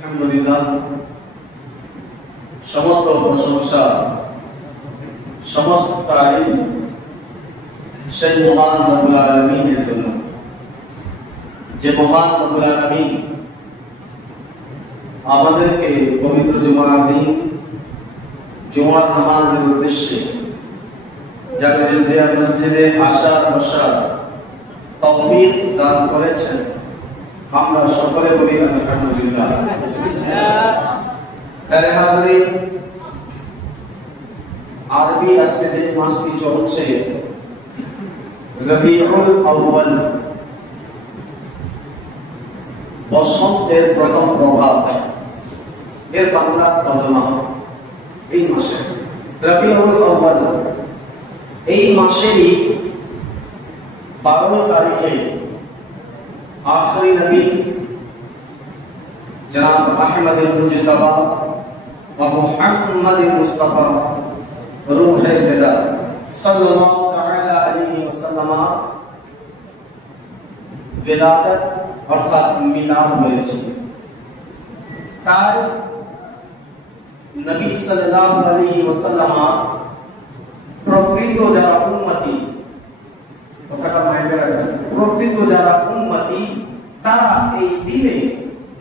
আলহামদুলিল্লাহ, সমস্ত প্রশংসা, সমস্ত তারিফ সেই মহান রব্বুল আলামিনের জন্য, যে মহান রব্বুল আলামিন আমাদেরকে পবিত্র জুমার দিন জুমার নামাজের উদ্দেশ্যে জামিয়া মসজিদে আসার বসার তৌফিক দান করেছেন। আমরা সকলে বলি আলহামদুলিল্লাহ। প্যারে হাজরিন, আরবি আজকে যে মাসটি চলছে রবিউল আউয়াল, বসন্তের প্রথম প্রভাব, এর বাংলা তর্জমা এই মাসে রবিউল আউয়াল। এই মাসেরই 12 তারিখে आखिरी नबी जनाब अहमद मुजतबा व मुहम्मद मुस्तफा रूह खुदा सल्लल्लाहु तआला अलैहि वसल्लम विलादत अर्थात मिलाद হয়েছে। তার নবী সাল্লাল্লাহু আলাইহি ওয়াসাল্লাম প্রকৃত যারা উম্মতি, কথাটা মাইন্ডে রাখবেন, প্রকৃত যারা উম্মতি তারা এই দিনে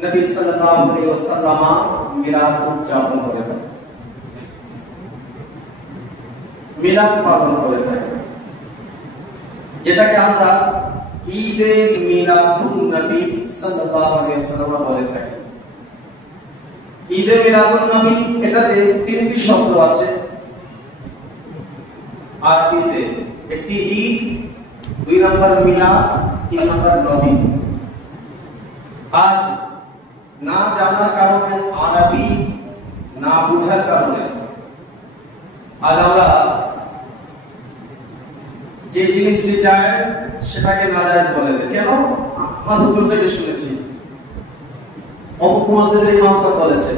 নবী সাল্লাল্লাহু আলাইহি ওয়াসাল্লাম মিলাদ উদযাপন করে থাকে, মিলাদ পালন করে থাকে, যেটাকে আমরা ঈদে মিলাদুন নবী সাল্লাল্লাহু আলাইহি ওয়াসাল্লাম বলে থাকি। ঈদে মিলাদুন নবী এটাতে তিনটি শব্দ আছে আরবিতে। একটি ঈদ, 2 নম্বর মিলাদ, 3 নম্বর নবী। আজ না জানার কারণে, আরবি না বুঝার কারণে আজ আমরা যে জিনিসটি চাই সেটাকে নাজায়েজ বলে দেয়। কেন? আমরা হুজুর থেকে শুনেছি, অমুক মসজিদের ইমাম সাহেব বলেছে।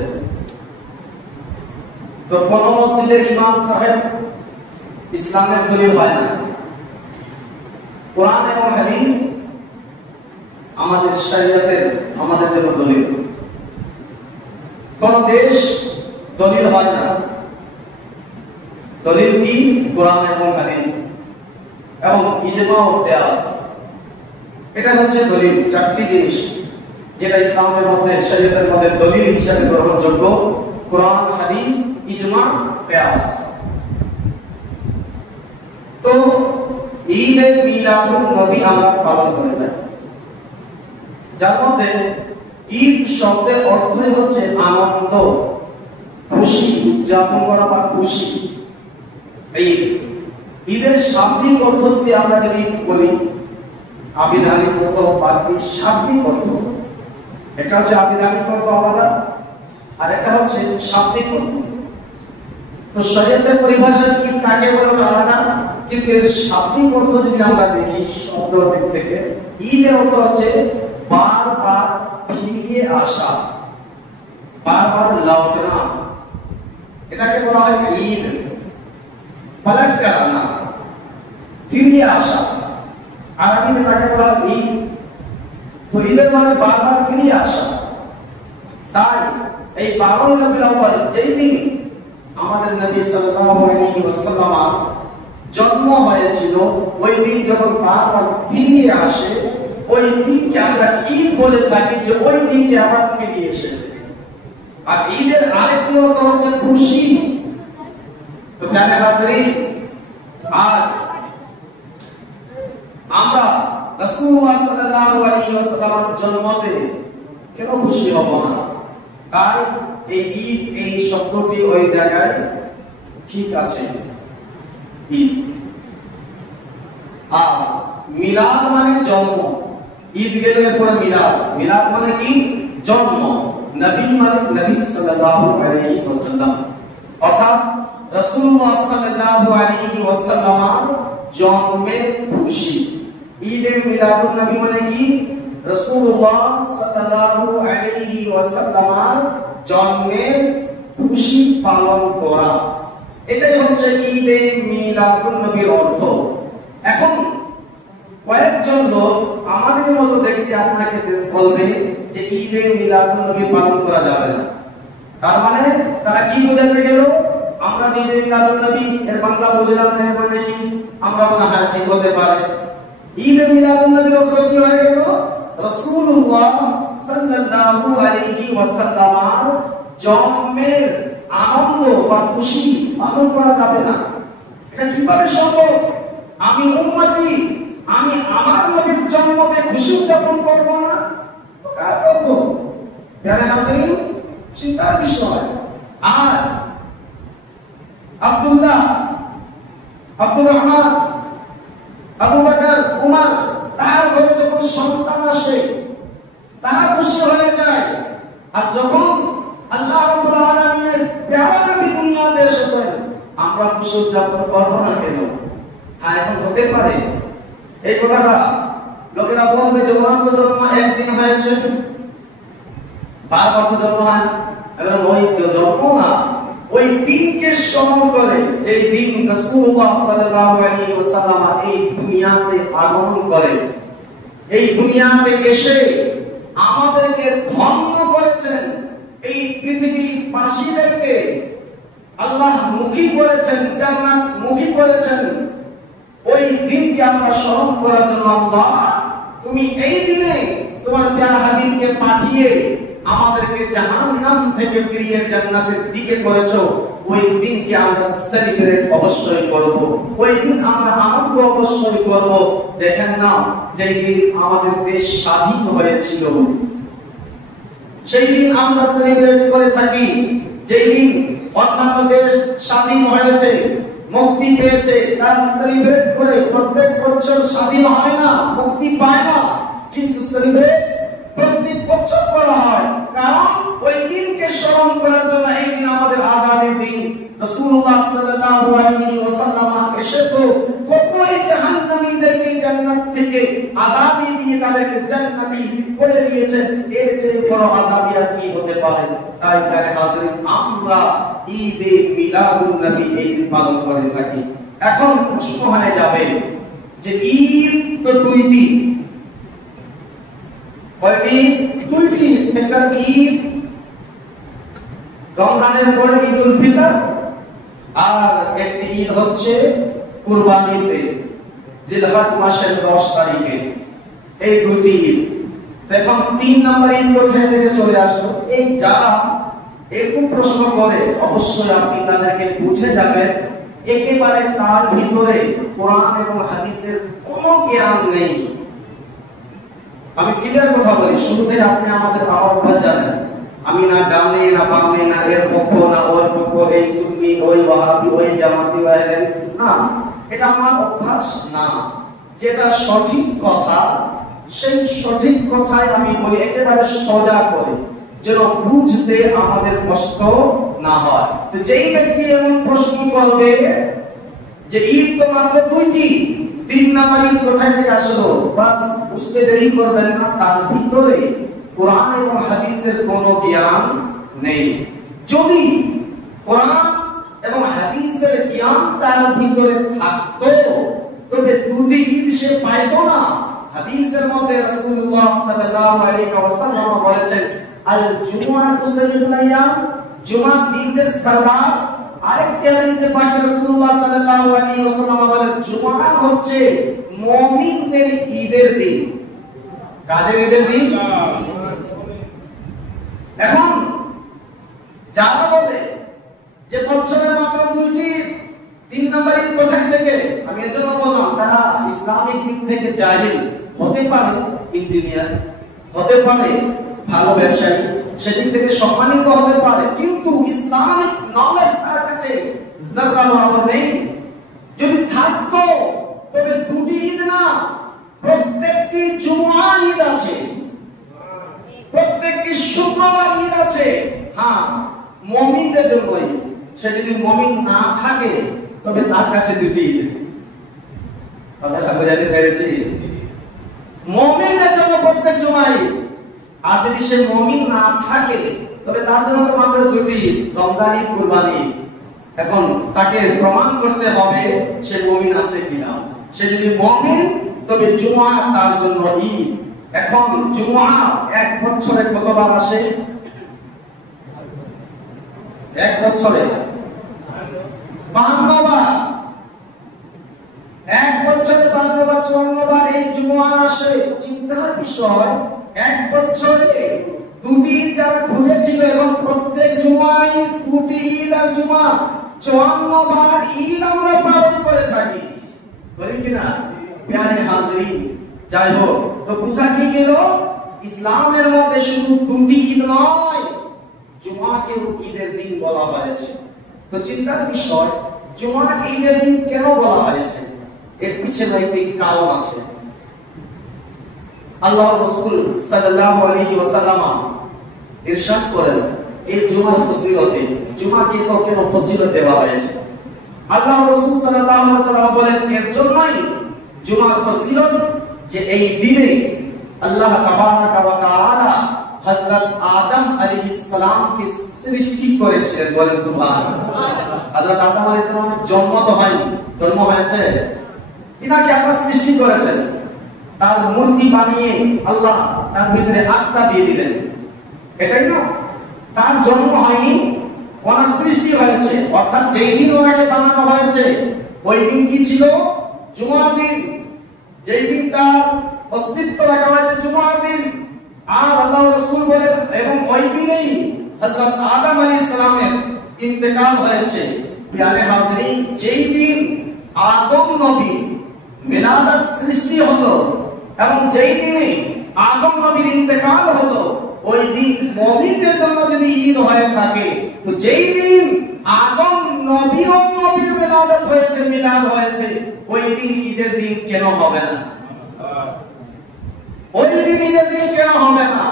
তো কোন মসজিদের ইমাম সাহেব ইসলামের দলিল হয় না। কোরআন এবং হাদিস আমাদের শরীয়তের, আমাদের জন্য দলিল। কোন দেশ দলিল হয় না। দলিল কি? কোরআন এবং হাদিস এবং ইজমা ও কিয়াস। এটা হচ্ছে দলিল। 4টি জিনিস যেটা ইসলামের মধ্যে, শরীয়তের মধ্যে দলিল হিসেবে গ্রহণযোগ্য: কোরআন, হাদিস, ইজমা, কিয়াস। তো ঈদে মিলাদুন নবী আমরা পালন করে থাকি, যার মধ্যে ঈদ শব্দের অর্থই হচ্ছে আনন্দ, খুশি, উদযাপন করা বা খুশি। ঈদ, ঈদের শাব্দিক অর্থ দিয়ে আমরা যদি বলি, আবিধানিক অর্থ বাদ দিয়ে শাব্দিক অর্থ, এটা হচ্ছে আবিধানিক অর্থ আলাদা আর এটা হচ্ছে শাব্দিক অর্থ। তো শরীয়তের পরিভাষা কি কাকে বলে আলাদা, কিন্তু এর শাব্দিক অর্থ যদি আমরা দেখি শব্দ দিক থেকে, ঈদের অর্থ হচ্ছে বারবার ফিরে আসা, বারবার লৌটনা। এটাকে বলা হয় ঈদ। পালট করানা, ফিরে আসা, আরবিতে তাকে বলা হয় ঈদ। তো ঈদের মানে বারবার ফিরে আসা। তাই এই 12 রবিউল আউয়াল, যেই দিন আমাদের নবী সাল্লাল্লাহু আলাইহি ওয়াসাল্লাম জন্ম হয়েছিল, ওই দিন যখন বারবার ফিরে আসে, ওই দিনকে আমরা ঈদ বলে থাকি, যে ওই দিনটি আবার ফিরে এসেছে। আর ঈদের আরেকটি অর্থ হচ্ছে খুশি। তো প্রিয় হাজরিন, আজ আমরা রাসূলুল্লাহ সাল্লাল্লাহু আলাইহি ওয়াসাল্লামের জন্মতে কেন খুশি হব না? তাই এই ঈদ, এই শব্দটি ওই জায়গায় ঠিক আছে, ঈদ। আর মিলাদ মানে জন্ম। ঈদ গেলে পরে মিলাদ, মিলাদ মানে কি? জন্ম। নবী মানে নবী সাল্লাল্লাহু আলাইহি ওয়াসাল্লাম, অর্থাৎ রাসূলুল্লাহ সাল্লাল্লাহু আলাইহি ওয়াসাল্লাম জন্মের খুশি। ঈদে মিলাদুন নবী মানে কি? রাসূলুল্লাহ সাল্লাল্লাহু আলাইহি ওয়াসাল্লাম জন্মের খুশি পালন করা। এটাই হচ্ছে ঈদে মিলাদুন নবীর অর্থ। এখন কয়েকজন লোক আমাদের মতো দেখতে আপনাকে বলবে যে ঈদে মিলাদুন নবী পালন করা যাবে না। তার মানে তারা কি বোঝাতে গেল? আমরা যে ঈদে মিলাদুন নবী এর বাংলা বুঝলাম না, মানে কি? আমরা বলা হয় ঠিক হতে পারে। ঈদে মিলাদুন নবীর অর্থ কি হয়ে গেল? রাসূলুল্লাহ সাল্লাল্লাহু আলাইহি ওয়াসাল্লামের জন্মের আনন্দ বা খুশি পালন করা যাবে না। এটা কিভাবে সম্ভব? আমি উম্মতি, আমি আমার নবীর জন্মতে খুশি উদযাপন করব না, তো কার করব? প্রিয় হাজিরিন, চিন্তার বিষয়। আর আব্দুল্লাহ, আব্দুর রহমান, আবু বকর, উমর, তার ঘরে যখন সন্তান আসে তারা খুশি হয়ে যায়। আর যখন আল্লাহ রাব্বুল আলামিনের প্যারা নবী দুনিয়াতে এসেছেন, আমরা খুশি উদযাপন করব না কেন? হ্যাঁ, এখন হতে পারে এই কথাটা লোকেরা বলবে যে ওনার তো জন্ম একদিন হয়েছে, বারবার তো জন্ম হয় না। এবার ওই জন্ম না, ওই দিনকে স্মরণ করে, যে দিন রাসূলুল্লাহ সাল্লাল্লাহু আলাইহি ওয়াসাল্লাম এই দুনিয়াতে আগমন করে, এই দুনিয়াতে এসে আমাদেরকে ধন্য করেছেন, এই পৃথিবীর বাসীদেরকে আল্লাহ মুখী করেছেন, জান্নাত মুখী করেছেন। ওই দিনকে আমরা স্মরণ করার জন্য আল্লাহ তুমি এই দিনে তোমার প্রিয় হাবিবকে পাঠিয়ে আমাদেরকে জাহান্নাম থেকে ফিরিয়ে জান্নাতের দিকে করেছো। ওই দিনকে আমরা সেলিব্রেট অবশ্যই করব, ওই দিন আমরা আনন্দ অবশ্যই করব। দেখেন না, যেই দিন আমাদের দেশ স্বাধীন হয়েছিল সেই দিন আমরা সেলিব্রেট করে থাকি। যেই দিন অন্যান্য দেশ স্বাধীন হয়েছে, মুক্তি পেয়েছে, তার সেলিব্রেট করে প্রত্যেক বছর স্বাধীন হয় না, মুক্তি পায় না, কিন্তু সেলিব্রেট প্রত্যেক বছর করা হয়। কারণ ওই দিনকে স্মরণ করার জন্য, এই দিন আমাদের আযাদের দিন। রাসূলুল্লাহ সাল্লাল্লাহু আলাইহি ওয়াসাল্লাম এসে তো কতই জাহান্নামীদেরকে জান্নাত থেকে আযাবি দিয়ে তাদেরকে জান্নাতি করে দিয়েছেন। এর চেয়ে বড় আযাবি আর কি হতে পারে? তাই প্রিয় হাজিরিন, আমরা ঈদে মিলাদুন নবী এই দিন পালন করে থাকি। এখন প্রশ্ন হয়ে যাবে যে ঈদ তো দুইটি, কয়টি? দুইটি। একটা ঈদ রমজানের পরে ঈদুল ফিতর, আর একটি ঈদ হচ্ছে কুরবানির ঈদ, জিলহজ মাসের 10 তারিখে। এই দুটি ঈদ। এখন 3 নম্বর ঈদ কোথায় থেকে চলে আসলো? এই যারা এরকম প্রশ্ন করে, অবশ্যই আপনি তাদেরকে বুঝে যাবেন একেবারে তার ভিতরে কোরআন এবং হাদিসের কোনো জ্ঞান নেই। আমি ক্লিয়ার কথা বলি, শুরু থেকে আপনি আমাদের অভ্যাস জানেন, আমি না ডানে না বামে, না এর পক্ষ না ওর পক্ষ, এই সুন্নি ওই ওয়াহাবি ওই জামাতি ওই আহলাদিস, না, এটা আমার অভ্যাস না। যেটা সঠিক কথা সেই সঠিক কথাই আমি বলি, একেবারে সোজা করে, যেন বুঝতে আমাদের কষ্ট না হয়। তো যেই ব্যক্তি এমন প্রশ্ন করবে যে ঈদ তো মাত্র দুইটি, 3 নম্বর ঈদ কোথায় থেকে আসলো, বাস বুঝতে দেরি করবেন না, তার ভিতরে কোরআন এবং হাদিসের কোনো জ্ঞান নেই। যদি কোরআন এবং হাদিসের জ্ঞান তার ভিতরে থাকতো, তবে দুটি ঈদ সে পাইতো না। হাদিসের মধ্যে রাসূলুল্লাহ সাল্লাল্লাহু আলাইহি ওয়াসাল্লাম বলেছেন, আল জুমআতু সাইয়্যিদুল আইয়াম, জুমআ দিনের সরদার। আরেকটি হাদিসে পাক রাসূলুল্লাহ সাল্লাল্লাহু আলাইহি ওয়াসাল্লাম বলেন, জুমআ হচ্ছে মুমিনদের ঈদের দিন। কাদের ঈদের দিন? এখন যারা বলে যে বছরের মাত্র দুইটি, 3 নম্বর ঈদ কোথায় থেকে, আমি এর জন্য বললাম তারা ইসলামিক দিক থেকে জাহিল। হতে পারে ইঞ্জিনিয়ার, হতে পারে ভালো ব্যবসায়ী, সেদিক থেকে সম্মানিত হতে পারে, কিন্তু ইসলামিক নলেজ তার কাছে যারা বরাবর নেই। যদি থাকতো তবে দুটি ঈদ না, প্রত্যেকটি জুমআ ঈদ আছে, প্রত্যেকটি শুক্রবার ঈদ আছে। হ্যাঁ, মুমিনদের জন্যই। সে যদি মুমিন না থাকে তবে তার কাছে দুটি ঈদ। কথাটা বুঝাতে পেরেছি? মুমিনদের জন্য প্রত্যেক জুমআ ঈদ, আর যদি সে মুমিন না থাকে তবে তার জন্য তো মাত্র দুটি ঈদ, রমজান ঈদ, কুরবানি ঈদ। এখন তাকে প্রমাণ করতে হবে সে মুমিন আছে কিনা। সে যদি মুমিন তবে জুমা তার জন্য ঈদ। এখন জুমা এক বছরে কতবার আসে? এক বছরে 52 বার। এক বছরে 52 বার, 54 বার এই জুমা আসে। চিন্তার বিষয়, এক বছরে দুটি যারা খুঁজেছিল এবং প্রত্যেক জুমায় দুটি ঈদ আর জুমা 54 বার ঈদ আমরা পালন করে থাকি, বলি কিনা প্যারে হাজিরিন? যাই হোক, তো বুঝা কি গেল, ইসলামের মধ্যে শুধু দুটি ঈদ নয়, জুমাকে ঈদের দিন বলা হয়েছে। তো চিন্তার বিষয়, জুমাকে ঈদের দিন কেন বলা হয়েছে? এর পিছনে একটি কারণ আছে। আল্লাহ রাসূল সাল্লাল্লাহু আলাইহি ওয়াসাল্লাম ইরশাদ করেন, এই জুমার ফজিলতে, জুমাকে কেন ফজিলত দেওয়া হয়েছে? আল্লাহ রাসূল সাল্লাল্লাহু আলাইহি ওয়াসাল্লাম বলেন, এর জন্যই জুমার ফজিলত যে এই দিনে আল্লাহ তাবারাক ওয়া তাআলা হযরত আদম আলাইহিস সালামকে সৃষ্টি করেছিলেন। বলেন সুবহানাল্লাহ। হযরত আদম আলাইহিস সালামের জন্ম তো হয়নি, জন্ম হয়েছে, তিনাকে আল্লাহ সৃষ্টি করেছেন। তার মূর্তি বানিয়ে আল্লাহ তার ভিতরে আত্মা দিয়ে দিলেন, এটাই না? তার জন্ম হয়নি, ওনার সৃষ্টি হয়েছে। অর্থাৎ যেই দিন ওনাকে বানানো হয়েছে ওই দিন কি ছিল? জুমার দিন। যেই দিন তার অস্তিত্ব রাখা হয়েছে জুমার দিন। আর আল্লাহ রাসূল বলেন, এবং ওই দিনেই হযরত আদম আলাইহিস সালামের ইন্তেকাল হয়েছে। প্রিয় হাজিরিন, যেই দিন আদম নবী মিলাদাত সৃষ্টি হলো এবং যেই দিনে আদম নবীর ইন্তেকাল হলো, ওই দিন মুমিনদের জন্য যদি ঈদ হয়ে থাকে, তো যেই দিন আদম নবী ও নবীর মিলাদাত হয়েছে, মিলাদ হয়েছে, ওই দিন ঈদের দিন কেন হবে না? ওই দিন ঈদের দিন কেন হবে না?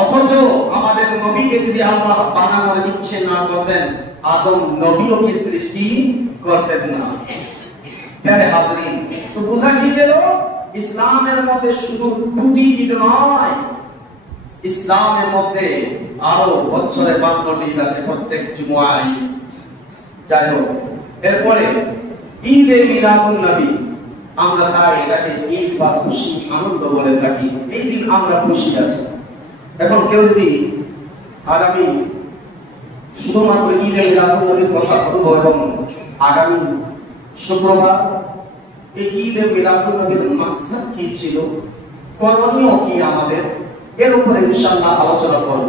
অথচ আমাদের নবীকে যদি আল্লাহ বানানোর ইচ্ছে না করতেন, আদম নবীও কি সৃষ্টি করতেন না? প্রিয় হাজিরিন, তো বুঝা কি গেল, ইসলামের মধ্যে শুধু দুটি ঈদ নয়, ইসলামের মধ্যে আরো বছরে 52টি ঈদ আছে, প্রত্যেক জুমায়। যাই হোক, এরপরে ঈদে মিলাদুন নবী, আমরা তাই এটাকে ঈদ বা খুশি আনন্দ বলে থাকি। এই দিন আমরা খুশি আছি। এখন কেউ যদি আগামী শুধুমাত্র ঈদে মিলাদুন নবীর কথা বলবো এবং আগামী শুক্রবার এই ঈদে মিলাদুন নবীর মাকসাদ কি ছিল, করণীয় কি আমাদের, এর উপরে ইনশাআল্লাহ আলোচনা করব।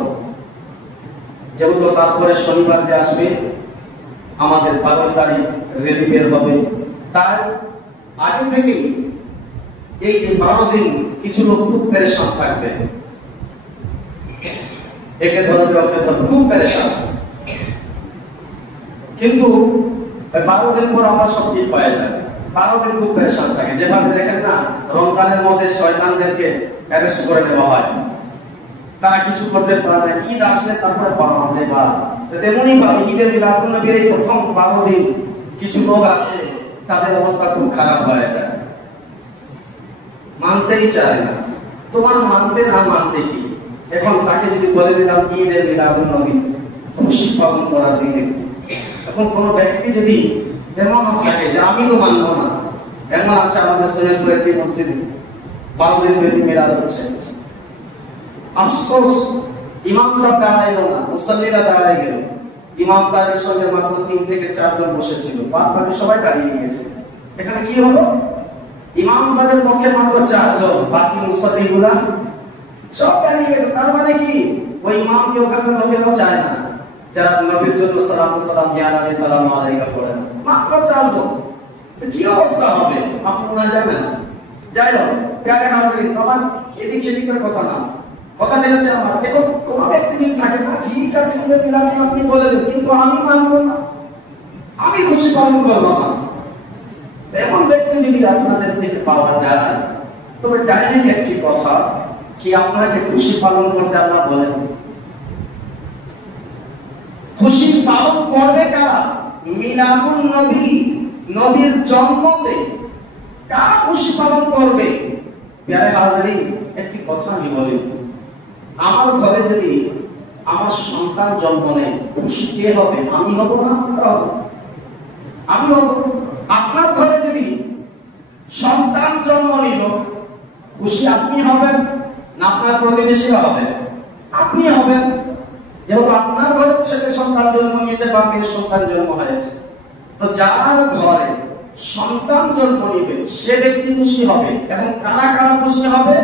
যেহেতু তারপরে শনিবার যে আসবে আমাদের 12 তারিখ রেলি বের হবে, তাই আগে থেকে এই যে 12 দিন কিছু লোক খুব পেরেশান থাকবে, একে ধরবে ওকে ধরবে, খুব পেরেশান। কিন্তু 12 দিন পর আমরা সব ঠিক হয়ে যাবে। 12 দিন খুব পেরেশান থাকে। যেভাবে দেখেন না, রমজানের মধ্যে শয়তানদেরকে অ্যারেস্ট করে নেওয়া হয়, তারা কিছু করতে পারে না, ঈদ আসলে তারপরে বাড়াবে বা তেমনি ভাবে ঈদে মিলাদুন নবীর এই প্রথম 12 দিন কিছু লোক আছে তাদের অবস্থা খুব খারাপ হয়ে যায়, মানতেই চায় না। তোমার মানতে না মানতে কি? এখন তাকে যদি বলে দিলাম ঈদে মিলাদুন নবী খুশি পালন করার দিনে, এখন কোন ব্যক্তি যদি এমন থাকে যে আমি তো মানবো না, এমন আছে আমাদের সৈয়দপুর একটি মসজিদে 12 দিন ব্যাপী মিলাদ হচ্ছে, আফসোস ইমাম সাহেব দাঁড়াইলো না, মুসল্লিরা দাঁড়াই গেল। ইমাম সাহেবের সঙ্গে মাত্র 3 থেকে 4 জন বসেছিল, বাকি সবাই দাঁড়িয়ে গিয়েছে। এখানে কি হলো? ইমাম সাহেবের পক্ষে মাত্র 4 জন, বাকি মুসল্লিগুলা সব দাঁড়িয়ে গেছে। তার মানে কি, ওই ইমামকে ওখানে লোকেরাও চায় না, যারা নবীর জন্য সালাম ইয়া নবী সালাম আলাইকা পড়েন, মাত্র 4 জন। কি অবস্থা হবে আপনারা জানেন? যাই হোক, প্রিয় হাজিরিন, আমার এদিক সেদিকের কথা না, কথাটা হচ্ছে আমার দেখো, কোন ব্যক্তি যদি থাকে না, ঠিক আছে আপনি বলে দেন, কিন্তু আমি মানবো না, আমি খুশি পালন করবো না, এমন ব্যক্তি যদি আপনাদের থেকে পাওয়া যায়, তবে ডাইরেক্ট একটি কথা কি, আপনাকে খুশি পালন করতে আল্লাহ বলেন? খুশি পালন করবে কারা? মিলাদুন নবী, নবীর জন্মতে কারা খুশি পালন করবে? প্রিয় হাজিরিন, একটি কথা আমি বলি, আমার ঘরে যদি আমার সন্তান জন্ম নেয়, খুশি কে হবে? আমি হব না? আমি হব। আপনার ঘরে যদি সন্তান জন্ম নিল, খুশি আপনি হবেন না আপনার প্রতিবেশী হবে? আপনি হবেন, যেহেতু আপনার ঘরে ছেলে সন্তান জন্ম নিয়েছে বা মেয়ে সন্তান জন্ম হয়েছে। তো যার ঘরে সন্তান জন্ম নিবে সে ব্যক্তি খুশি হবে। এবং কারা কারা খুশি হবে?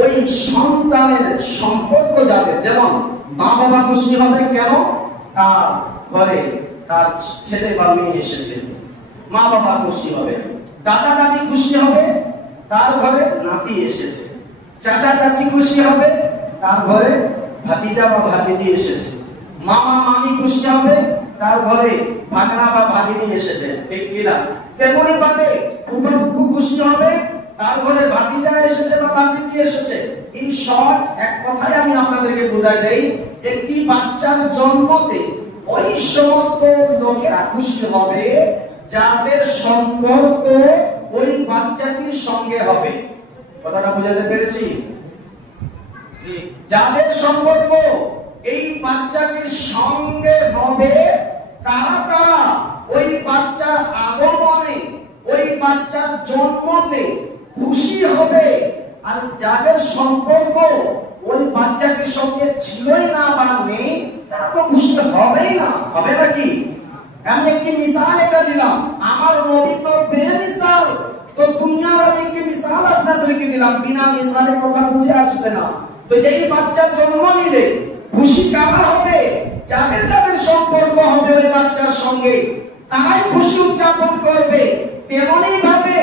ওই সন্তানের সম্পর্ক যাদের, যেমন মা বাবা খুশি হবে, কেন? তার ঘরে তার ছেলে বা মেয়ে এসেছে, মা বাবা খুশি হবে। দাদা দাদি খুশি হবে, তার ঘরে নাতি এসেছে। চাচা চাচি খুশি হবে, তার ঘরে ভাতিজা বা ভাতিজি এসেছে। মামা মামি খুশি হবে, তার ঘরে ভাগনা বা ভাগিনী এসেছে। ঠিক কিনা? তেমনি ভাবে ফুফু খুশি হবে, তার ঘরে ভাতিজা এসেছে বা ভাতিজি এসেছে। ইন শর্ট, এক কথায় আমি আপনাদেরকে বুঝাই দেই, একটি বাচ্চার জন্মতে ওই সমস্ত লোকেরা খুশি হবে যাদের সম্পর্ক ওই বাচ্চাটির সঙ্গে হবে। কথাটা বুঝাতে পেরেছি? যাদের সম্পর্ক এই বাচ্চাটির সঙ্গে হবে, তারা তারা ওই বাচ্চার আগমনে, ওই বাচ্চার জন্মতে খুশি হবে। আর যাদের সম্পর্ক ওই বাচ্চাটির সঙ্গে ছিলই না বা নেই, তারা তো খুশি হবেই না। হবে নাকি? আমি একটি মিসাল এটা দিলাম, আমার নবী তো বেমিসাল, তো দুনিয়ার আমি একটি মিসাল আপনাদেরকে দিলাম, বিনা মিসালে কথা বুঝে আসবে না। তো যেই বাচ্চার জন্ম নিলে খুশি কারা হবে? যাদের যাদের সম্পর্ক হবে ওই বাচ্চার সঙ্গে, তারাই খুশি উদযাপন করবে। তেমনি ভাবে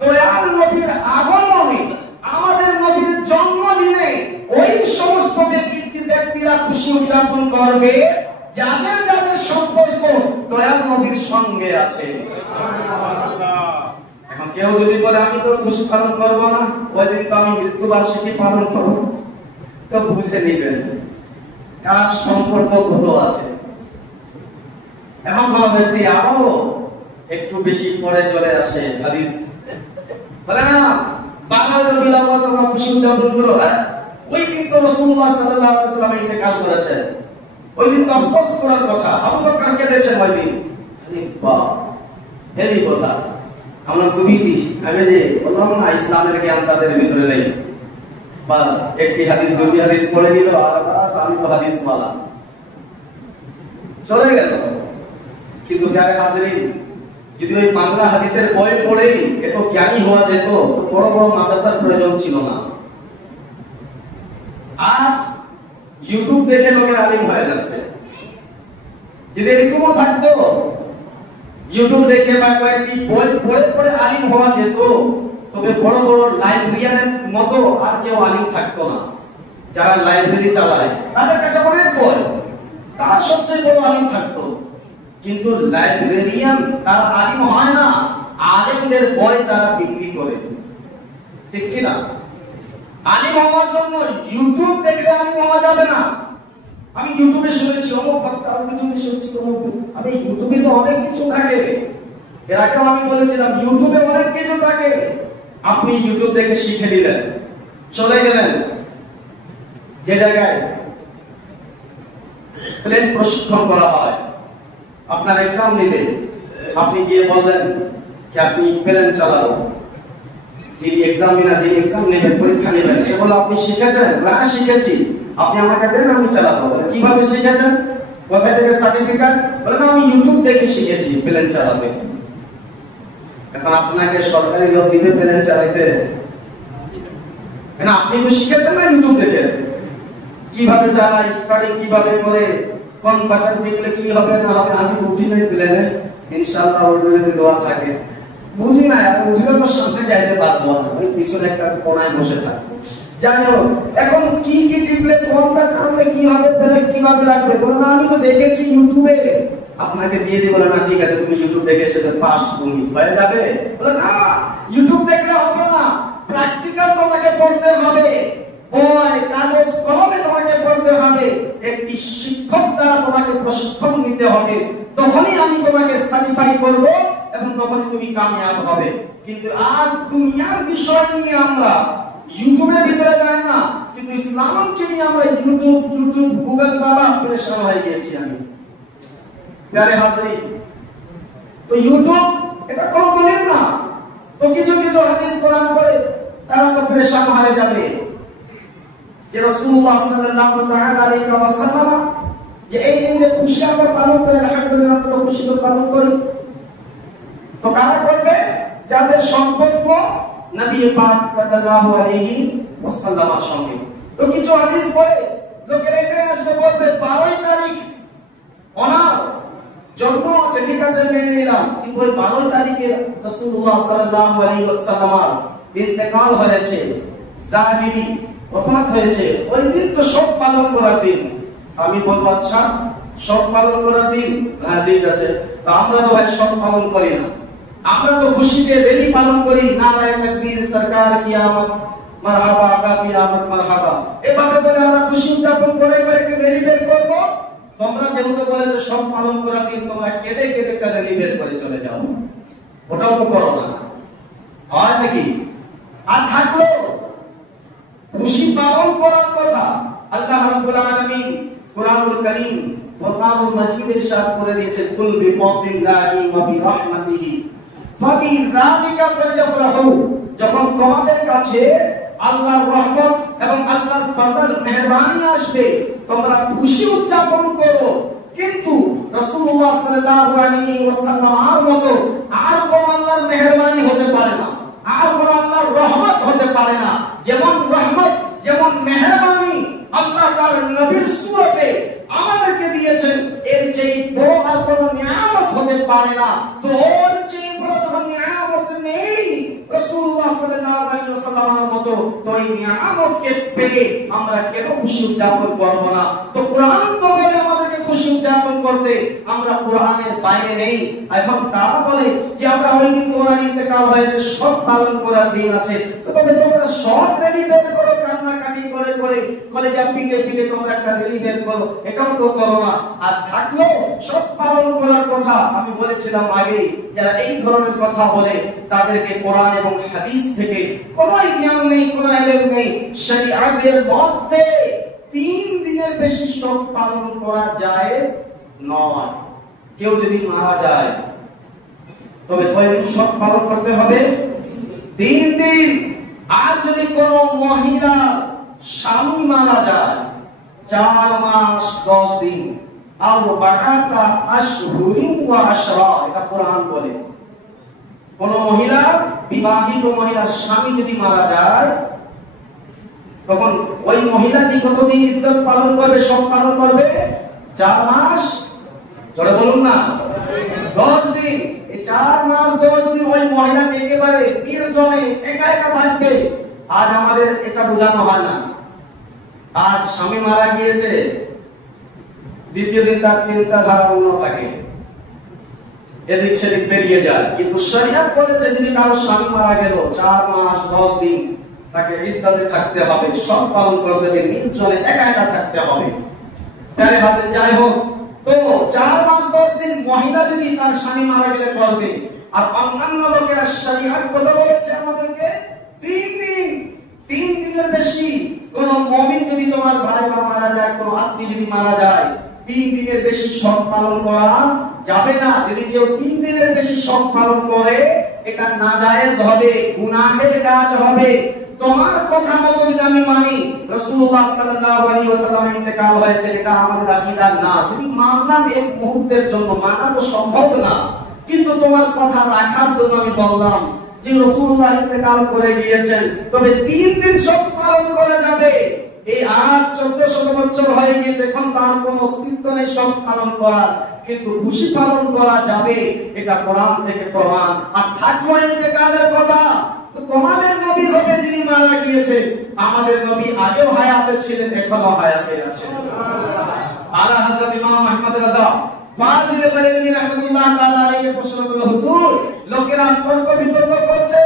দয়াল নবীর আগমনে, আমাদের নবীর জন্মদিনে ওই সমস্ত ব্যক্তিরা খুশি উদযাপন করবে যাদের যাদের সম্পর্ক দয়াল নবীর সঙ্গে আছে। এখন কেউ যদি বলে আমি তো খুশি পালন করবো না, ওই দিন তো আমি মৃত্যুবার্ষিকী পালন করবো, তো বুঝে নিবেন কার সম্পর্ক কত আছে। এখন কোন ব্যক্তি আবারও একটু বেশি পরে চলে আসে, হাদিস বলে না 12 রবিউল আউয়াল তোমরা খুশি উদযাপন করো। ওই দিন তো রাসূলুল্লাহ সাল্লাল্লাহু আলাইহি ওয়াসাল্লাম ইন্তেকাল করেছেন, ওই দিন তো আফসোস করার কথা, আবু বকর কেঁদেছেন ওই দিন। বাহ, হেভি কথা। আমরা তুমি কি আমি যে বললাম না, ইসলামের জ্ঞান তাদের ভিতরে নেই। বাস একটি হাদিস দুটি হাদিস পড়ে নিল আর বাস আমি তো হাদিস ওয়ালা, চলে গেল। কিন্তু প্যারে হাজিরিন, যদি ওই বাংলা হাদিসের বই পড়েই এত জ্ঞানী হওয়া যেত, তো বড় বড় মাদ্রাসার প্রয়োজন ছিল না। আজ ইউটিউব দেখে লোকের আলিম হয়ে যাচ্ছে। যদি এরকমও থাকতো, ইউটিউব দেখে বা কয়েকটি বই পড়ে আলিম হওয়া যেত, তবে বড় বড় লাইব্রেরিয়ানের মতো আর কেউ আলিম থাকতো না। যারা লাইব্রেরি চালায় তাদের কাছে অনেক বই, তারা সবচেয়ে বড় আলিম থাকতো। কিন্তু লাইব্রেরিয়ান তারা আলিম হয় না, আলিমদের বই তারা বিক্রি করে। ঠিক কি না? আলিম হওয়ার জন্য ইউটিউব দেখলে আলিম হওয়া যাবে না। আমি ইউটিউবে শুনেছি অমুক বক্তা, ইউটিউবে শুনেছি অমুক, আমি ইউটিউবে তো অনেক কিছু থাকে। এর আগেও আমি বলেছিলাম ইউটিউবে অনেক কিছু থাকে। আপনি ইউটিউব দেখে শিখে নিলেন, চলে গেলেন যে জায়গায় প্লেন প্রশিক্ষণ করা হয়, আপনার এক্সাম নিবে, আপনি গিয়ে বললেন যে আপনি প্লেন চালাবো। যে এক্সামিনার, যে এক্সাম নেবে, পরীক্ষা নেবেন, সে বলে আপনি শিখেছেন? না শিখেছি। আপনি আমাকে দেন, আমি চালাবো। কিভাবে শিখেছেন? কোথায় থেকে সার্টিফিকেট? বলে না আমি ইউটিউব দেখে শিখেছি প্লেন চালাতে। এখন আপনাকে সরকারি লোক দিবে প্লেন চালাতে? না, আপনি তো শিখেছেন না ইউটিউব দেখে কিভাবে চালায়, স্টাডি কিভাবে করে, কোন বাটন টিপলে কি হবে না হবে। আমি বুঝি নাই প্লেনে, ইনশাআল্লাহ ওর যদি দোয়া থাকে। বুঝি না, এখন বুঝলে তো সামনে যাইতে পারবো না, ওই পিছনে একটা কোনায় বসে থাকবো। যাই হোক, এখন কি কি টিপলে কোনটা টানলে কি হবে, তাহলে কিভাবে লাগবে? বলে না আমি তো দেখেছি ইউটিউবে। আপনাকে দিয়ে দিব না, ঠিক আছে তুমি ইউটিউব দেখে এসে পাস তুমি হয়ে যাবে। বলে না, ইউটিউব দেখলে হবে না, প্র্যাকটিক্যাল তোমাকে পড়তে হবে, বই কাগজ কলমে তোমাকে পড়তে হবে, একটি শিক্ষক দ্বারা তোমাকে প্রশিক্ষণ নিতে হবে। তখনই আমি তোমাকে সার্টিফাই করব এবং তখনই তুমি কামিয়াব হবে। কিন্তু আজ দুনিয়ার বিষয় নিয়ে আমরা ইউটিউবের ভিতরে যাই না, কিন্তু ইসলামকে নিয়ে আমরা ইউটিউব গুগল বাবা পরেশান হয়ে গিয়েছি। আমি প্যারে হাজির, তো ইউটিউব এটা কোনো দলিল না। তো তো কিছু কিছু হাদিস কোরআন পড়ে তারা তো পরেশান হয়ে যাবে যে রাসূলুল্লাহ সাল্লাল্লাহু তাআলা আলাইহি ওয়াসাল্লাম যে এই দিন যে খুশি আমরা পালন করে আলহামদুলিল্লাহ আমরা খুশি করে পালন করি, তো কারা করবে? যাদের সম্পর্ক নবী পাক সাল্লাল্লাহু আলাইহি ওয়াসাল্লামের সঙ্গে। তো কিছু হাদিস পড়ে লোকেরা এটা আসবে বলবে 12 তারিখ ওনার জন্ম আছে, ঠিক আছে মেনে নিলাম, কিন্তু ওই 12 তারিখে রাসূলুল্লাহ সাল্লাল্লাহু আলাইহি ওয়াসাল্লাম ইন্তেকাল হয়েছে, জাহিরি ওফাত হয়েছে, ওই দিন তো সব পালন করার দিন। আমি বলবো আচ্ছা সব পালন করার দিন, হ্যাঁ ঠিক আছে, তো আমরা তো ভাই সব পালন করি না, আমরা তো খুশিতে রেলি পালন করি, নারায়ে তাকবীর সরকার কিয়ামত মারহাবা কা কিয়ামত মারহাবা, এভাবে বলে আমরা খুশি উদযাপন করে একটা রেলি বের করব। তোমরা যেহেতু বলেছো সব পালন করার দিন, তোমরা কেঁদে কেঁদে একটা রেলি বের করে চলে যাও, ওটাও তো করো না, হয় নাকি? আর থাকলো খুশি পালন করার কথা, আল্লাহ রাব্বুল আলামিন কুরআনুল কারীম ফুরকানুল মাজিদ ইরশাদ করে দিয়েছেন, কুল বিফাদিল্লাহি ওয়া বিরাহমাতিহি ফাবিযালিকা ফালইফরাহু। যখন তোমাদের কাছে আল্লাহর রহমত এবং আল্লাহর ফজল মেহেরবানি আসবে, তোমরা খুশি উদযাপন করো। কিন্তু রাসূলুল্লাহ সাল্লাল্লাহু আলাইহি ওয়াসাল্লাম আর মতো আর কোন আল্লাহর মেহেরবানি হতে পারে না, আর কোন আল্লাহর রহমত হতে পারে না। যেমন রহমত যেমন মেহেরবানি আল্লাহ তার নবীর সূরতে আমাদেরকে দিয়েছেন, এর চেয়ে বড় আর কোন নিয়ামত হতে পারে না। তো ওর চেয়ে বড় যখন নিয়ামত নেই রাসূলুল্লাহ সাল্লাল্লাহু আলাইহি ওয়াসাল্লামের মতো, তো এই নিয়ামতকে পেয়ে আমরা কেন খুশি উদযাপন করব না? তো কোরআন তো বলে আমাদেরকে খুশি উদযাপন করতে, আমরা কোরআনের বাইরে নেই। এখন তারা বলে যে আমরা ওই দিন তোমার ইন্তেকাল হয়েছে, সব পালন করার দিন আছে, তো তবে তোমরা সব রেলি বের করো, কান্নাকাটি করে করে কলেজা পিটে পিটে তোমরা একটা রেলি বের করো, এটাও তো করো না। আর থাকলো সব পালন করার কথা, আমি বলেছিলাম আগে যারা এই ধরনের কথা বলে তাদেরকে কোরআন এবং হাদিস থেকে কোনো জ্ঞান নেই, কোনো ইলম নেই। শরীয়তের মধ্যে 3 দিনের বেশি সব পালন করা জায়েজ নয়। কেউ যদি মারা যায় তবে কয়দিন সব পালন করতে হবে? 3 দিন। আর যদি কোনো মহিলা স্বামী মারা যায় 4 মাস 10 দিন, আর বাকাতা আশহুরিন ওয়া আশরা, এটা কোরআন বলে। কোন মহিলা, বিবাহিত মহিলার স্বামী যদি মারা যায়, তখন ওই মহিলাটি কতদিন ইদ্দত পালন করবে? সব পালন করবে 4 মাস, জোরে বলুন না, 10 দিন। এই 4 মাস 10 দিন ওই মহিলাটি একেবারে নির্জনে একা একা থাকবে। আজ আমাদের এটা বোঝানো হয় না। আজ স্বামী মারা গিয়েছে, দ্বিতীয় দিন তার চিন্তাধারা অন্য থাকে, এদিক সেদিক পেরিয়ে যায়। কিন্তু শরীয়ত বলেছে যদি কারো স্বামী মারা গেল 4 মাস 10 দিন তাকে ইদ্দতে থাকতে হবে, সব পালন করতে হবে, নির্জনে একা একা থাকতে হবে। তাহলে হাতে যাই হোক, তো 4 মাস 10 দিন মহিলা যদি তার স্বামী মারা গেলে করবে। আর অন্যান্য লোকেরা শরীয়ত কত বলেছে আমাদেরকে? 3 দিন। 3 দিনের বেশি কোন মুমিন যদি তোমার ভাই মারা যায়, কোন আত্মীয় যদি মারা যায়, 3 দিনের বেশি সব পালন করা যাবে না। যদি কেউ 3 দিনের বেশি সব পালন করে, এটা নাজায়েজ হবে, গুনাহের কাজ হবে। তোমার কথা মতো যদি আমি মানি রাসূলুল্লাহ সাল্লাল্লাহু আলাইহি ওয়াসাল্লাম ইন্তেকাল হয়েছে, এটা আমাদের আকীদা না। যদি মানলাম এক মুহূর্তের জন্য, মানা তো সম্ভব না, কিন্তু তোমার কথা রাখার জন্য আমি বললাম যে রাসূলুল্লাহ ইন্তেকাল করে গিয়েছেন, তবে 3 দিন সব পালন করা যাবে। এই আজ 1400 বছর হয়ে গিয়েছে, এখন তার কোনো অস্তিত্ব নেই সব পালন করার, কিন্তু খুশি পালন করা যাবে, এটা কোরআন থেকে প্রমাণ। আর থাকলো ইন্তেকালের কথা, তো তোমাদের নবী হবে যিনি মারা গিয়েছে, আমাদের নবী আগেও হায়াতে ছিলেন, এখনো হায়াতে আছেন। আলা হযরত ইমাম আহমদ রাজা ফাজিল বরেলভী রাহমাতুল্লাহ তাআলা আলাইহি প্রশ্ন করলো, হুজুর লোকেরা তর্ক বিতর্ক করছে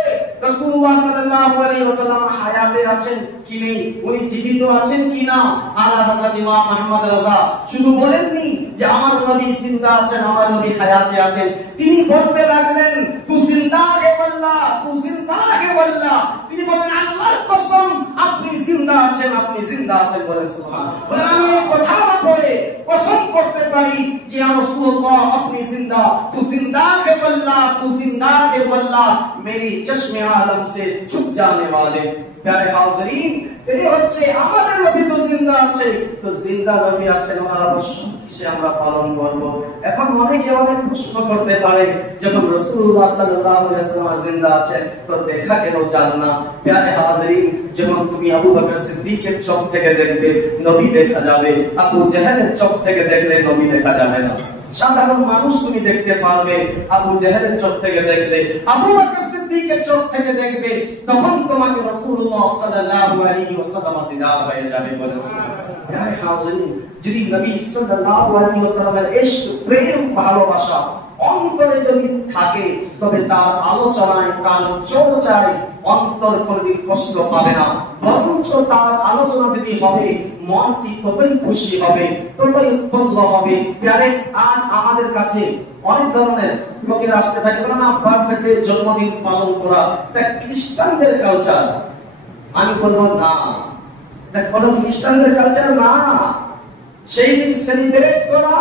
রাসূলুল্লাহ সাল্লাল্লাহু আলাইহি ওয়াসাল্লাম হায়াতে আছেন কি নেই, উনি জীবিত আছেন কি না। আলা হযরত ইমাম আহমদ রাজা শুধু বলেননি যে আমার নবী জিন্দা আছেন, আমার নবী হায়াতে আছেন, তিনি বলতে লাগলেন তু জিন্দা হে আল্লাহ, তু জিন্দা হে আল্লাহ। তিনি বলেন আল্লাহর কসম আপনি জিন্দা আছেন, আপনি জিন্দা আছেন। বলেন সুবহানাল্লাহ। বলেন আমি এই কথা পড়ে কসম করতে পারি যে ইয়া রাসূলুল্লাহ আপনি জিন্দা, তু জিন্দা হে वल्लाह, तू जिंदा है वल्लाह, मेरी चश्मे आलम से छुप जाने वाले। प्यारे हाज़रीन, तो ये হচ্ছে আমাদের নবী তো জিন্দা আছে, তো জিন্দা নবী আছেন, ওনার অবশ্যই কিসে আমরা পালন করব। এখন অনেকে অনেক প্রশ্ন করতে পারে, যখন রাসূলুল্লাহ সাল্লাল্লাহু আলাইহি ওয়াসাল্লাম জিন্দা আছেন তো দেখা কেন যান না? প্যারে হাজিরিন, যেমন তুমি আবু বকর সিদ্দিকের চোখ থেকে দেখবে নবী দেখা যাবে, আবু জাহেলের চোখ থেকে দেখলে নবী দেখা যাবে না। সাধারণ মানুষ তুমি দেখতে পারবে, আবু জাহেলের চোখ থেকে দেখলে, আবু বকর সিদ্দিকের চোখ থেকে দেখবে, তখন তোমাকে রাসূলুল্লাহ সাল্লাল্লাহু আলাইহি ওয়াসাল্লাম দিদার হয়ে যাবে। বলে প্যারে হাজিরিন, যদি নবী সাল্লাল্লাহু আলাইহি ওয়াসাল্লামের ইশক, প্রেম, ভালোবাসা অন্তরে যদি থাকে, তবে তার আলোচনায়, তার চর্চায় অন্তর কোনদিন কষ্ট পাবে না, বরঞ্চ তার আলোচনা যদি হবে মনটি ততই খুশি হবে, ততই উৎফুল্ল হবে। প্যারে আজ আমাদের কাছে অনেক ধরনের লোকের আসতে থাকে, বলে না বার্থডে, জন্মদিন পালন করা এটা খ্রিস্টানদের কালচার। আমি বলবো না, এটা কোন খ্রিস্টানদের কালচার না। সেই দিন সেলিব্রেট করা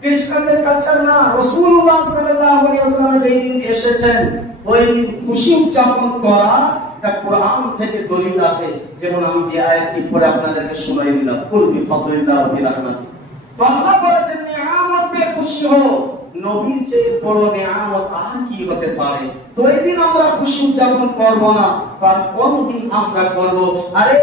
খ্রিস্টানদের কালচার না। রাসূলুল্লাহ সাল্লাল্লাহু আলাইহি ওয়াসাল্লাম যেই দিন এসেছেন ওই দিন খুশি উদযাপন করা এটা কোরআন থেকে দলিল আছে। যেমন আমি যে আয়াতটি পড়ে আপনাদেরকে শোনাই দিলাম, কুল বিফাদলিল্লাহি ওয়া বিরহমাতিহি, তো আল্লাহ বলেছেন নিয়ামত পেয়ে খুশি হও, নবীর চেয়ে বড় নিয়ামত আর কি হতে পারে? তো এই দিন আমরা খুশি উদযাপন করব না, তার কোন দিন আমরা করব? আরে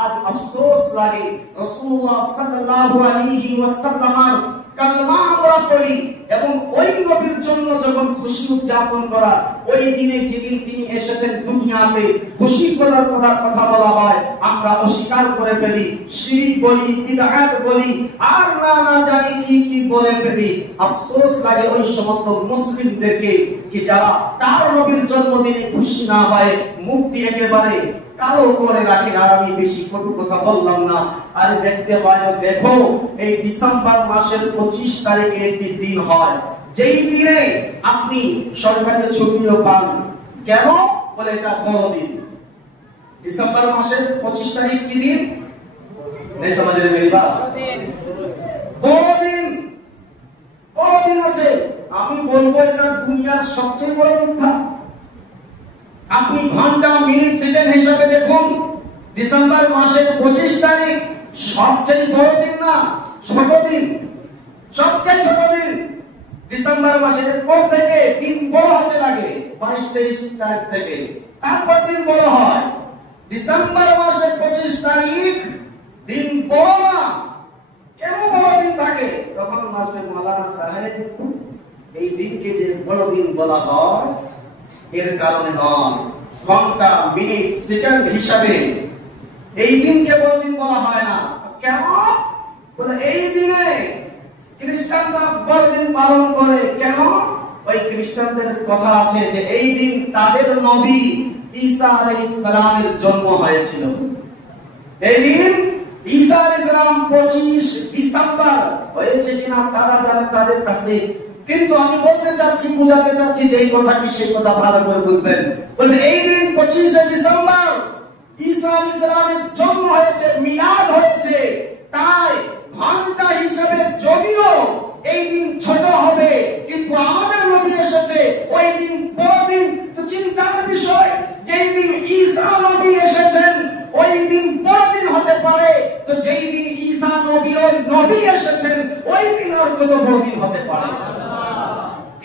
আজ আফসোস লাগে, রাসূলুল্লাহ সাল্লাল্লাহু আলাইহি ওয়াসাল্লাম কালমা আমরা পড়ি এবং ওই নবীর জন্য যখন খুশি উদযাপন করা, ওই দিনে যেদিন তিনি এসেছেন দুনিয়াতে খুশি করার কথা বলা হয়, আমরা অস্বীকার করে ফেলি, শিরক বলি, বিদআত বলি, আর না জানি কি কি বলে ফেলি। আফসোস লাগে ওই সমস্ত মুসলিমদেরকে কি যারা তার নবীর জন্মদিনে খুশি না হয় মুখটি একেবারে কালো করে রাখে। আর আমি বেশি কটু কথা বললাম না। আর দেখতে হয় না, দেখো এই ডিসেম্বর মাসের 25 তারিখে একটি দিন হয়, যেই দিনে আপনি সরকারি ছুটিও পান। কেন? বলে এটা বড়দিন। ডিসেম্বর মাসের 25 তারিখ কি দিন? নেই সমাজের মেরি বাত, বড়দিন। বড়দিন আছে, আমি বলবো এটা দুনিয়ার সবচেয়ে বড় মিথ্যা। আপনি ঘন্টা, মিনিট, সেকেন্ড হিসাবে দেখুন, ডিসেম্বর মাসের 25 তারিখ সবচেয়ে বড় দিন না, ছোট দিন, সবচেয়ে ছোট দিন। ডিসেম্বর মাসের পর থেকে দিন বড় হতে লাগে 22-23 তারিখ থেকে, তারপর দিন বড় হয়। ডিসেম্বর মাসের 25 তারিখ দিন বড় না। কেন বড় দিন থাকে? তখন মাসে মাওলানা সাহেব এই দিনকে যে বড় দিন বলা হয় এর কারণে নয়, ঘন্টা, মিনিট, সেকেন্ড হিসাবে এই দিনকে বড় দিন বলা হয় না। কেন? বলে এই দিনে খ্রিস্টানরা বড়দিন পালন করে। কেন? ওই খ্রিস্টানদের কথা আছে যে এই দিন তাদের নবী ঈসা আলাইহিস সালামের জন্ম হয়েছিল। এই দিন ঈসা আলাইহিস সালাম 25 ডিসেম্বর হয়েছে কিনা তারা জানে, তাদের তাকদীর। কিন্তু আমি বলতে চাচ্ছি, বুঝাতে চাচ্ছি যে এই কথা কি সেই কথা ভালো করে বুঝবেন। বলে এই দিন 25 ডিসেম্বর ঈসা আলাইহিস সালামের জন্ম হয়েছে, মিলাদ হয়েছে। তাই ঘন্টা হিসেবে যদিও এই দিন ছোট হবে, কিন্তু আমাদের নবী এসেছে ওই দিন বড় দিন। তো চিন্তার বিষয়, যেই দিন ঈসা নবী এসেছেন ওই দিন বড় দিন হতে পারে, তো যেই দিন ঈসা নবী এসেছেন ওই দিন আর কত বড় দিন হতে পারে?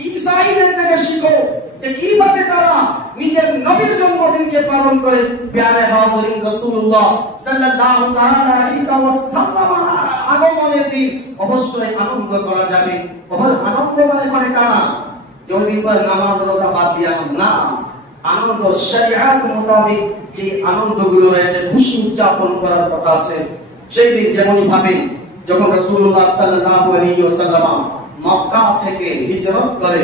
ঈসাইদের থেকে শিখো যে কিভাবে তারা নিজের নবীর জন্মদিনকে পালন করে। প্যারে হাজিরিন, রাসূলুল্লাহ সাল্লাল্লাহু তাআলা আলাইহি ওয়াসাল্লাম আগমনের দিন অবশ্যই আনন্দ করা যাবে। আনন্দ মানে এটা না যে ওই দিন পর নামাজ রোজা বাদ দিয়া না। আনন্দ শরীয়ত মোতাবেক যে আনন্দগুলো রয়েছে, খুশি উদযাপন করার কথা আছে। সেই দিন যেমনই ভাবে যখন রাসূলুল্লাহ সাল্লাল্লাহু আলাইহি ওয়াসাল্লাম মক্কা থেকে হিজরত করে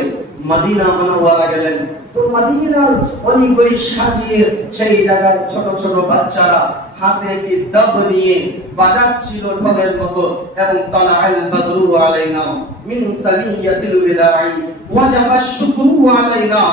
মদিনা মুনাওয়ারা গেলেন, তো মদিনার অলিগলি সাজিয়ে সেই জায়গায় ছোট ছোট বাচ্চারা হাতে একটি দাব নিয়ে বাজাচ্ছিল ঢোলের মতো, এবং তালাআল বদরু আলাইনা মিন সানিয়াতিল বিদাই ওয়াজাবা শুকরু আলাইনা।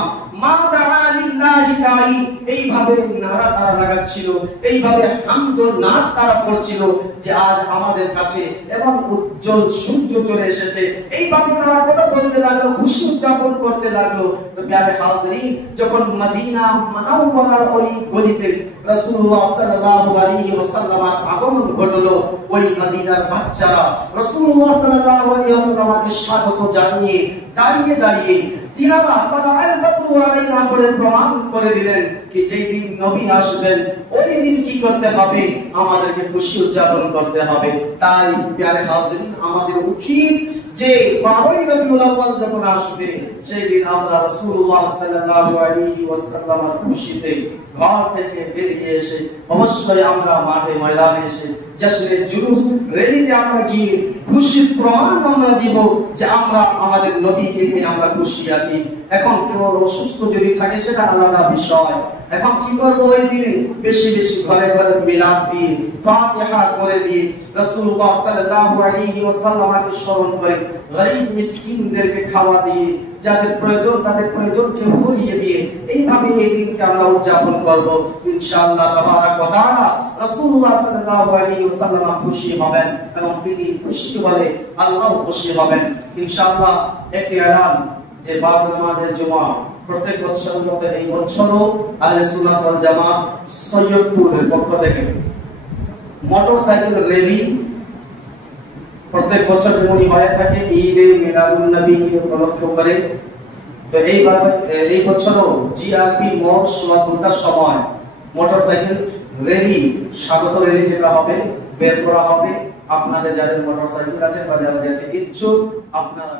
মা দাআ লিল্লাহি দাঈ, এইভাবে নারা তারা লাগাচ্ছিল, এইভাবে হামদুল নাত তারা করছিল যে আজ আমাদের কাছে এবং উজ্জ্বল সূর্য চলে এসেছে। এইভাবে তারা কথা বলতে লাগলো, খুশি উদযাপন করতে লাগলো। তো প্যারে হাজরিন, যখন মদিনা মুনাওয়ারার ওই গলিতে রাসূলুল্লাহ সাল্লাল্লাহু আলাইহি ওয়াসাল্লামের আগমন ঘটলো, ওই মদিনার বাচ্চারা রাসূলুল্লাহ সাল্লাল্লাহু আলাইহি ওয়াসাল্লামকে স্বাগত জানিয়ে দাঁড়িয়ে দাঁড়িয়ে তিনারা তাআলা আল-বাদরু আলাইনা বলে প্রমাণ করে দিলেন কি যেই দিন নবী আসবেন ওই দিন কি করতে হবে, আমাদেরকে খুশি উদযাপন করতে হবে। তাই প্যারে হাজরিন, আমাদের উচিত যে 12ই রবিউল আউয়াল যখন আসবে সেই দিন আমরা রাসূলুল্লাহ সাল্লাল্লাহু আলাইহি ওয়াসাল্লামের খুশিতে ঘর থেকে বেরিয়ে এসে অবশ্যই আমরা মাঠে ময়দানে এসে জশ্নের জুলুস র্যালিতে আমরা গিয়ে খুশির প্রমাণ আমরা দিব যে আমরা আমাদের নবীকে নিয়ে আমরা খুশি আছি। এখন কেউ অসুস্থ যদি থাকে সেটা আলাদা বিষয়। এখন কি করব, ওই দিনে বেশি বেশি ঘরে ঘরে মিলাদ দিয়ে ফাতিহা করে দিয়ে রাসূলুল্লাহ সাল্লাল্লাহু আলাইহি ওয়াসাল্লামকে স্মরণ করে গরীব মিসকিনদেরকে খাওয়া দিয়ে যাদের প্রয়োজন তাদের প্রয়োজনকে ভরিয়ে দিয়ে এইভাবে এই দিনকে আমরা উদযাপন করব। ইনশাআল্লাহ তাবারাক ওয়া তাআলা রাসূলুল্লাহ সাল্লাল্লাহু আলাইহি ওয়াসাল্লাম খুশি হবেন এবং তিনি খুশি হলে আল্লাহও খুশি হবেন। ইনশাআল্লাহ একটি এলান যে বাদ নামাজের জুমা প্রত্যেক বছরের মতো এই বছরও আহলে সুন্নাত ওয়াল জামাত সৈয়দপুরের পক্ষ থেকে মোটরসাইকেল র্যালি প্রত্যেক বছর যেমন হয়ে থাকে ঈদে মিলাদুন নবীকে উপলক্ষ করে, তো এই বছরও জিআরপি মোট সোয়া 2টার সময় মোটরসাইকেল র্যালি, স্বাগত র্যালি যেটা হবে বের করা হবে। আপনাদের যাদের মোটরসাইকেল আছে বা যারা যেতে ইচ্ছুক আপনারা